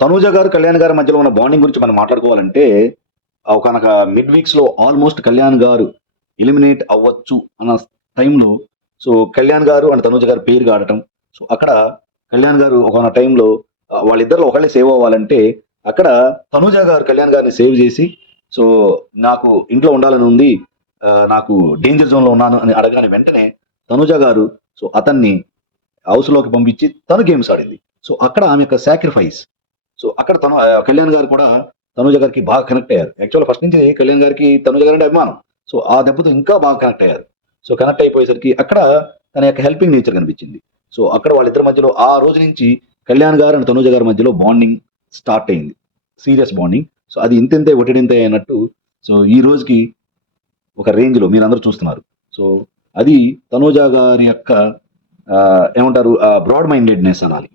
తనూజ గారు, కళ్యాణ్ గారి మధ్యలో ఉన్న బాండింగ్ గురించి మనం మాట్లాడుకోవాలంటే, ఒకనొక మిడ్ వీక్స్‌లో ఆల్మోస్ట్ కళ్యాణ్ గారు ఎలిమినేట్ అవ్వచ్చు అన్న టైంలో, సో, కళ్యాణ్ గారు అండ్ తనూజ గారి పేరుగా ఆడటం. సో, అక్కడ కళ్యాణ్ గారు ఒకానొక టైంలో వాళ్ళిద్దరిలో ఒకళ్ళే సేవ్ అవ్వాలంటే, అక్కడ తనూజ గారు కళ్యాణ్ గారిని సేవ్ జేసి, సో, నాకు ఇంట్లో ఉండాలని ఉంది. నాకు డేంజర్ జోన్‌లో ఉన్నాను అని అడగగానే వెంటనే తనూజ గారు సో, అతన్ని హౌస్‌లోకి పంపించి తను గేమ్స్ ఆడింది. సో, అక్కడ ఆమె యొక్క సాక్రిఫైస్. సో, అక్కడ తను కళ్యాణ్ గారు కూడా తనూజ గారికి బాగా కనెక్ట్ అయ్యారు. యాక్చువల్‌గా ఫస్ట్ నుంచి కళ్యాణ్ గారికి తనూజ గారంటే అభిమానం. సో, ఆ దెబ్బతో ఇంకా బాగా కనెక్ట్ అయ్యారు. సో, కనెక్ట్ అయిపోయేసరికి అక్కడ తన యొక్క హెల్పింగ్ నేచర్ కనిపించింది. సో, అక్కడ వాళ్ళిద్దరి మధ్యలో ఆ రోజు నుంచి కళ్యాణ్ గారు అండ్ తనూజ గారి మధ్యలో బాండింగ్ స్టార్ట్ అయింది. Serious bonding. సో, అది ఇంతింతే ఒటిడింతే అన్నట్టు సో, ఈ రోజుకి ఒక రేంజ్‌లో మీరందరూ చూస్తున్నారు. సో, అది తనూజ గారి యొక్క ఏమంటారు బ్రాడ్ మైండెడ్‌నెస్ అనాలి.